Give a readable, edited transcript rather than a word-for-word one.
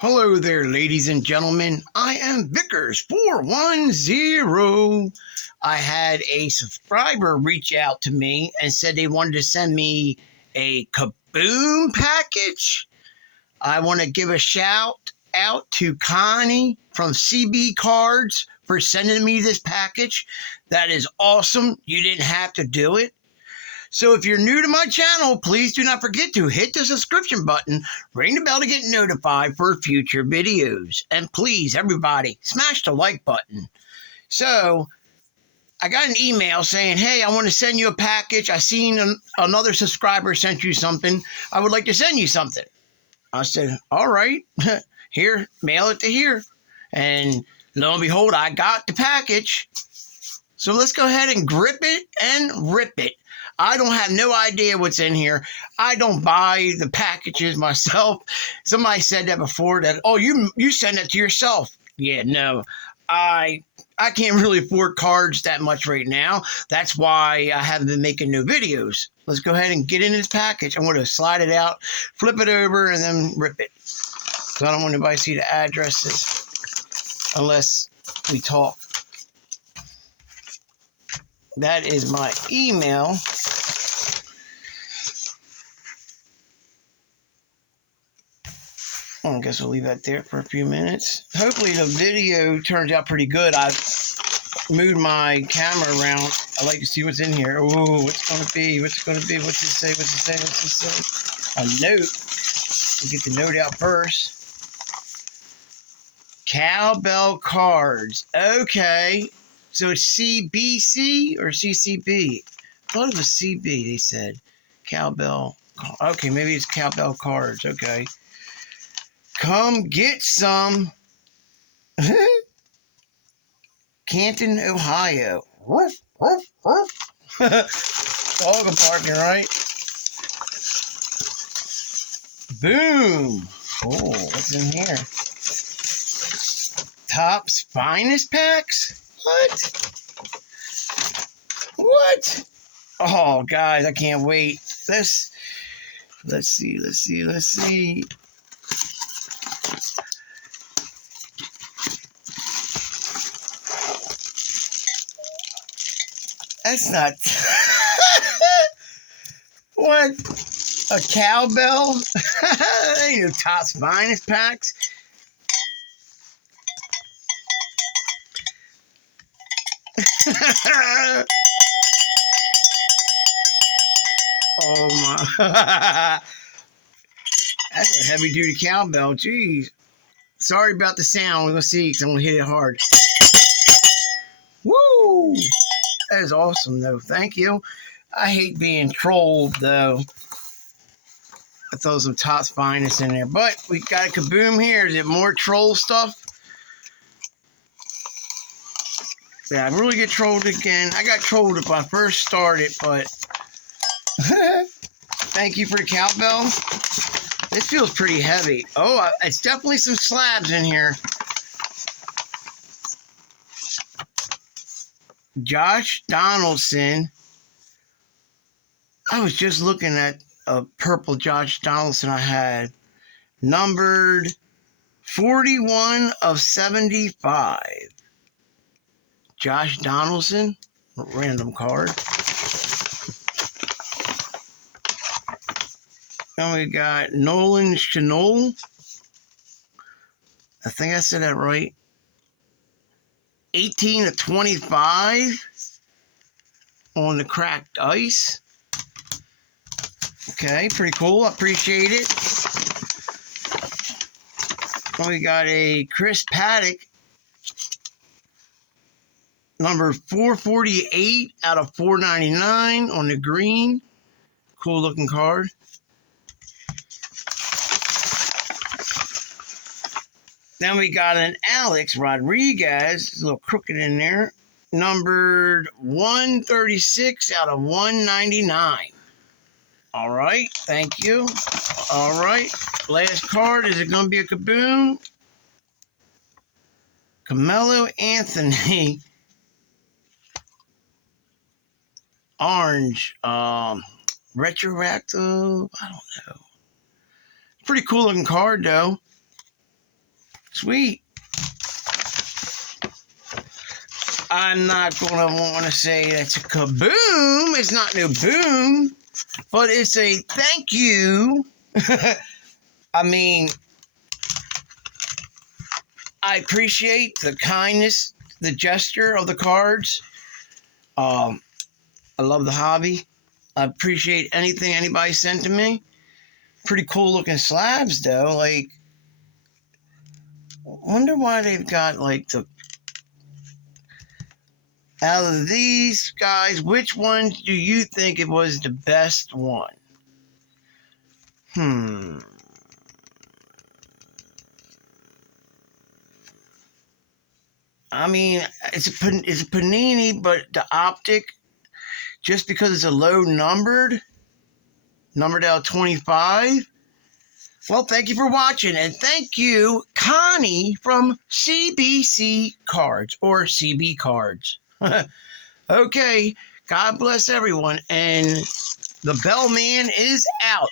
Hello there, ladies and gentlemen. I am Vickers410. I had a subscriber reach out to me and said they wanted to send me a Kaboom package. I want to give a shout out to Connie from CB Cards for sending me this package. That is awesome. You didn't have to do it. So if you're new to my channel, please do not forget to hit the subscription button, ring the bell to get notified for future videos. And please, everybody, smash the like button. So I got an email saying, hey, I want to send you a package. I seen another subscriber sent you something. I would like to send you something. I said, all right, here, mail it to here. And lo and behold, I got the package. So let's go ahead and grip it and rip it. I don't have no idea what's in here. I don't buy the packages myself. Somebody said that before, that, oh, you send it to yourself. Yeah, no. I can't really afford cards that much right now. That's why I haven't been making no videos. Let's go ahead and get in this package. I'm going to slide it out, flip it over, and then rip it. So I don't want anybody to see the addresses unless we talk. That is my email. I guess we'll leave that there for a few minutes. Hopefully the video turns out pretty good. I've moved my camera around. I like to see what's in here. Oh, what's going to be? What's going to be? What's it say? What's it say? What's it say? A note. We'll get the note out first. Cowbell Cards. Okay. So it's CBC or CCB? I thought it was CB, they said. Cowbell. Okay, maybe it's Cowbell Cards. Okay. Come get some. Canton, Ohio. Dog barking, right? Boom. Oh, what's in here? Topps Finest packs? What? Oh, guys, I can't wait. Let's see. That's not... What? A cowbell? Ain't no Topps Finest packs. Oh my. That's a heavy duty cowbell. Jeez. Sorry about the sound. We're going to see because I'm going to hit it hard. Woo! That is awesome, though. Thank you. I hate being trolled, though. I throw some Topps Finest in there. But we got a Kaboom here. Is it more troll stuff? Yeah, I really get trolled again. I got trolled when I first started, but thank you for the cowbell. This feels pretty heavy. Oh, it's definitely some slabs in here. Josh Donaldson. I was just looking at a purple Josh Donaldson I had. Numbered 41 of 75. Josh Donaldson. Random card. Then we got Nolan Schanuel. I think I said that right. 18 of 25 on the cracked ice. Okay, pretty cool. I appreciate it. Then we got a Chris Paddock. Number 448 out of 499 on the green. Cool looking card. Then we got an Alex Rodriguez, a little crooked in there, numbered 136 out of 199. All right, thank you. All right, last card. Is it going to be a Kaboom? Carmelo Anthony, orange, retroactive. I don't know. Pretty cool looking card, though. Sweet. I'm not going to want to say that's a kaboom. It's not no boom, but it's a thank you. I mean, I appreciate the kindness, the gesture of the cards. I love the hobby. I appreciate anything anybody sent to me. Pretty cool looking slabs, though. Like, wonder why they've got like the. Out of these guys, which one do you think it was the best one? I mean, it's a panini, but the optic, just because it's a low numbered out 25. Well, thank you for watching, and thank you, Connie from CBC Cards, or CB Cards. Okay, God bless everyone, and the bellman is out.